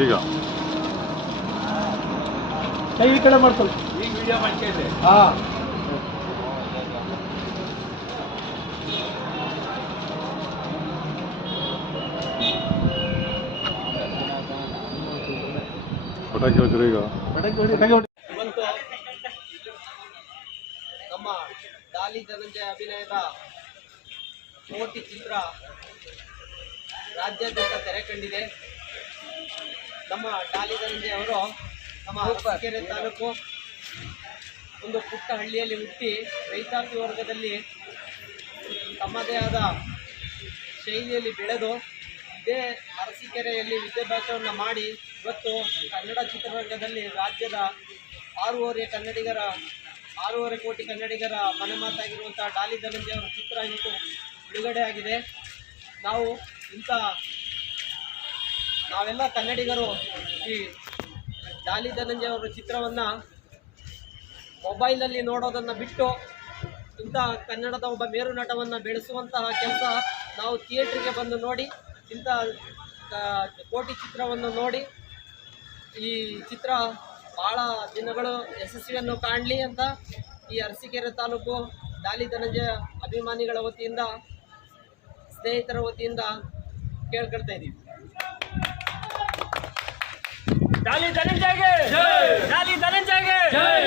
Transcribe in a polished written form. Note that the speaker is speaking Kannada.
ಈಗ ಕೈ ಈ ಕಡೆ ಮಾಡ್ಕೊಳ್ಳಿ. ಈಗ ವಿಡಿಯೋ ಮಾಡ್ತಿದ್ದೆ. ಹಾಂ ಪಟಾಕಿ ಹೊಡ್ತೀರ ಈಗ? ಇವತ್ತು ನಮ್ಮ ಡಾಲಿ ಧನಂಜಯ ಅಭಿನಯದ ಕೋಟಿ ಚಿತ್ರ ರಾಜ್ಯಾದ್ಯಂತ ತೆರೆ ಕಂಡಿದೆ. ನಮ್ಮ ಡಾಲಿ ಧನಂಜಯ ಅವರು ನಮ್ಮ ಅರಸೀಕೆರೆ ತಾಲೂಕು ಒಂದು ಪುಟ್ಟ ಹಳ್ಳಿಯಲ್ಲಿ ಹುಟ್ಟಿ ರೈತಾಪಿ ವರ್ಗದಲ್ಲಿ ತಮ್ಮದೇ ಆದ ಶೈಲಿಯಲ್ಲಿ ಬೆಳೆದು ಇದೇ ಅರಸೀಕೆರೆಯಲ್ಲಿ ವಿದ್ಯಾಭ್ಯಾಸವನ್ನು ಮಾಡಿ ಇವತ್ತು ಕನ್ನಡ ಚಿತ್ರರಂಗದಲ್ಲಿ ರಾಜ್ಯದ 6.5 ಕೋಟಿ ಕನ್ನಡಿಗರ ಮನೆ ಮಾತಾಗಿರುವಂಥ ಡಾಲಿ ಧನಂಜಯ ಅವರ ಚಿತ್ರ ಇವತ್ತು ಬಿಡುಗಡೆ ಆಗಿದೆ. ನಾವೆಲ್ಲ ಕನ್ನಡಿಗರು ಈ ಡಾಲಿ ಧನಂಜಯ ಅವರ ಚಿತ್ರವನ್ನು ಮೊಬೈಲಲ್ಲಿ ನೋಡೋದನ್ನು ಬಿಟ್ಟು ಇಂಥ ಕನ್ನಡದ ಒಬ್ಬ ಮೇರು ನಟವನ್ನು ಬೆಳೆಸುವಂತಹ ಕೆಲಸ ನಾವು ಥಿಯೇಟ್ರಿಗೆ ಬಂದು ನೋಡಿ ಇಂಥ ಕೋಟಿ ಚಿತ್ರವನ್ನು ನೋಡಿ ಈ ಚಿತ್ರ ಭಾಳ ದಿನಗಳು ಯಶಸ್ವಿಯನ್ನು ಕಾಣಲಿ ಅಂತ ಈ ಅರಸೀಕೆರೆ ತಾಲೂಕು ಡಾಲಿ ಧನಂಜಯ ಅಭಿಮಾನಿಗಳ ವತಿಯಿಂದ, ಸ್ನೇಹಿತರ ವತಿಯಿಂದ ಕೇಳ್ಕೊಳ್ತಾ ಇದ್ದೀವಿ. ಡಾಲಿ ಧನಂಜಯಗೆ ಜೈ! ಡಾಲಿ ಧನಂಜಯಗೆ ಜೈ!